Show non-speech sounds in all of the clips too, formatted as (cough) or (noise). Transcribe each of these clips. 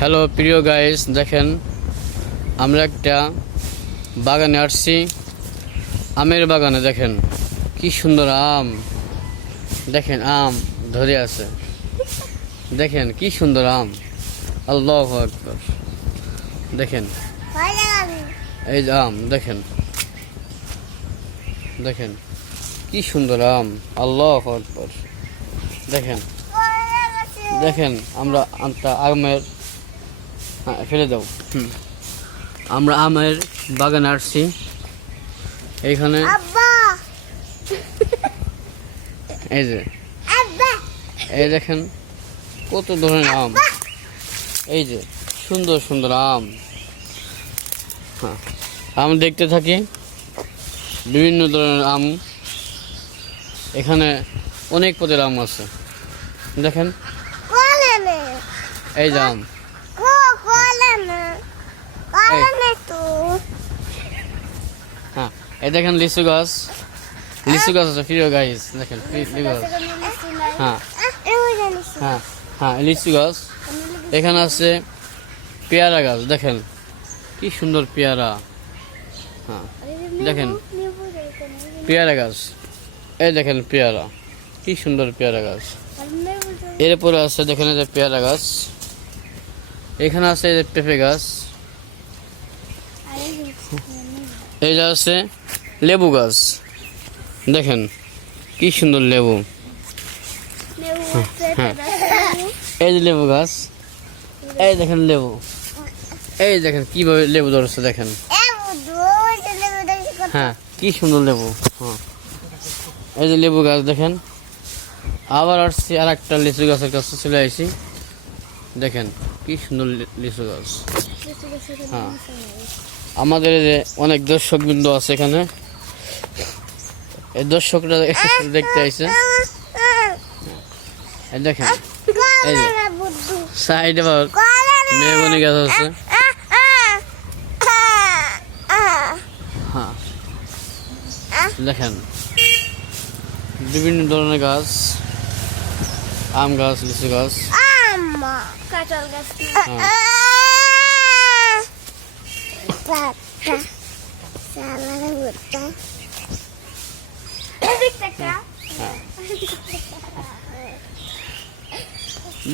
Hello, প্রিয় guys দেখেন, আমরা একটা বাগানে আসছি। আমের বাগানে, দেখেন, কি সুন্দর আম। দেখেন, আম ধরে আছে। দেখেন, কি সুন্দর আম। আল্লাহ দেখেন, এই যে আম, দেখেন। দেখেন, কি সুন্দর আম। আল্লাহ দেখেন দেখেন, আমরা আমটা আমের ফেলে দাও। হুম। আমরা আমের বাগান আসছি। এইখানে এই যে এই দেখেন কত ধরনের আম। এই যে সুন্দর সুন্দর আম। হ্যাঁ আম দেখতে থাকি বিভিন্ন ধরনের আম। এখানে অনেক পদের আম আছে। দেখেন। এই যে আম। এই দেখেন লিচু গাছ। লিচু গাছ আছে, প্রিয় গাইস দেখেন লিচু গাছ। হ্যাঁ। হ্যাঁ হ্যাঁ লিচু গাছ। এখানে আছে পেয়ারা গাছ, দেখেন। কি সুন্দর পেয়ারা। হ্যাঁ দেখেন। পেয়ারা গাছ। এই দেখেন পেয়ারা। কি সুন্দর পেয়ারা গাছ। এরপরে আছে, দেখেন এই যে পেয়ারা গাছ। এখানে আছে পেঁপে গাছ। এই যে আছে লেবু গাছ। দেখেন কি সুন্দর লেবু। এই যে লেবু গাছ এই দেখেন লেবু। এই দেখেন কীভাবে লেবু ধরছে দেখেন। হ্যাঁ কি সুন্দর লেবু। হ্যাঁ। এই যে লেবু গাছ দেখেন। আবার আসছি আর একটা লিচু গাছের কাছে চলে আসি দেখেন কি সুন্দর লিচু গাছ। হ্যাঁ। আমাদের যে অনেক দর্শক বিন্দু আছে এখানে। এই দর্শকরা দেখতে আইছে। দেখেন এই যে সাইডে আবার মেহগনি গাছ আছে। হ্যাঁ। দেখেন বিভিন্ন ধরনের গাছ আম গাছ লিচু গাছ। কাঁঠাল গাছ। হ্যাঁ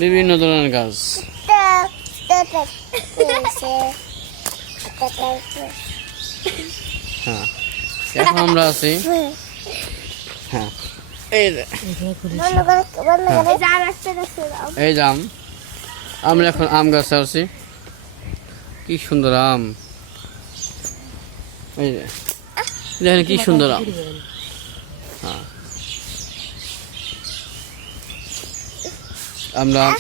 বিভিন্ন ধরনের গাছ। হ্যাঁ এখন আমরা আছি। হ্যাঁ এই যে। এই যে আম। আমরা এখন আম গাছে আছি। কি সুন্দর আম। এই দেখেন কি সুন্দর আম। হ্যাঁ। আমরা (laughs)